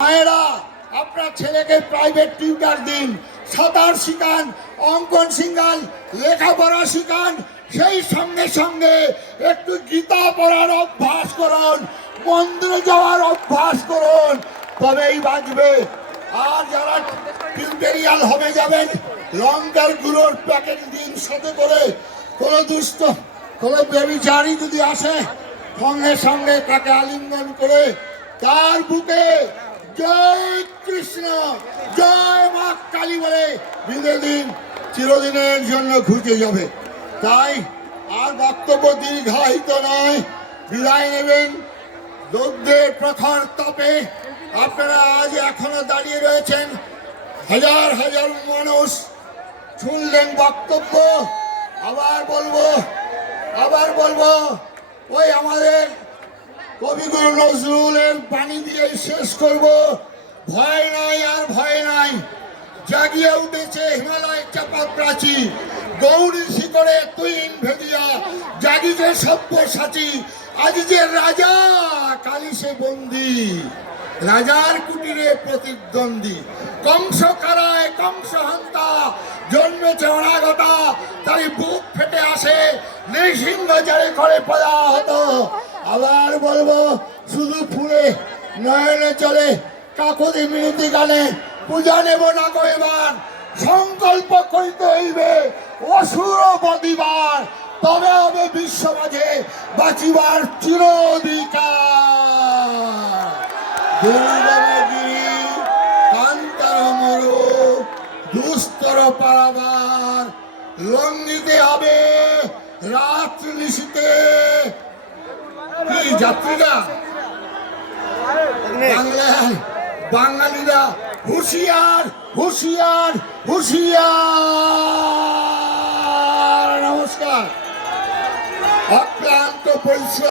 মায়েরা আপনার ছেলেকে প্রাইভেট টিউটার দিন, সাঁতার শিখান, অঙ্কন শিখান, লেখাপড়া শিখান, সেই সঙ্গে সঙ্গে একটু গীতা পড়ার অভ্যাস করুন, মন্দিরে যাওয়ার অভ্যাস করুন, তবেই বাঁচবে। আর যারা টিউটোরিয়াল হবে যাবেন, লঙ্কার গুঁড়োর প্যাকেট দিন সাথে করে। কোনো দুষ্ট কোনো ব্যভিচারী যদি আসে, সঙ্গে সঙ্গে তাকে আলিঙ্গন করে তার বুকে জয় কৃষ্ণ, জয় মা কালী বলে বিঁধে দিন, চিরদিনের জন্য ঘুচে যাবে। তাই আর বক্তব্য দীর্ঘায়িত নয়, বিদায় নেবেন। রৌদ্রের প্রখর তাপে আপনারা আজ এখনো দাঁড়িয়ে রয়েছেন, হাজার হাজার মানুষ শুনলেন বক্তব্য। আবার বলবো ওই আমাদের কবিগুরু নজরুলের বাণী দিয়ে শেষ করব। ভয় নাই আর ভয় নাই, জাগিয়ে উঠেছে হিমালয় চাপা প্রাচী, গৌরী শিকরে তুইন ভেদিয়া জাগিছে সব্যসাচী। আজ যে রাজা কালী সে বন্দী, রাজার কুটিরে প্রতিদ্বন্দ্বী। কংস কারায় কংস হন্তা, জন্মেছে অনাগতা, তাই বুক ফেটে আসে নৃসিংহ যারে করে পদাহত। আবার বলবো, শুধু ফুলে নয়নে চলে কাকুতি মিনতি গানে পূজা নেব না গো এবার। সংকল্প করিতে হইবে অসুর বদিবার, তবে হবে বিশ্ব মাঝে বাঁচিবার চির অধিকার। দুর্গমগিরি কান্তার মরু দুস্তর পারাবার, লঙ্ঘিতে হবে রাত্রি নিশীতে। কি যাত্রীরা, বাঙালিরা হুঁশিয়ার হুঁশিয়ার হুঁশিয়ার। নমস্কার। অক্লান্ত পরিশ্রম।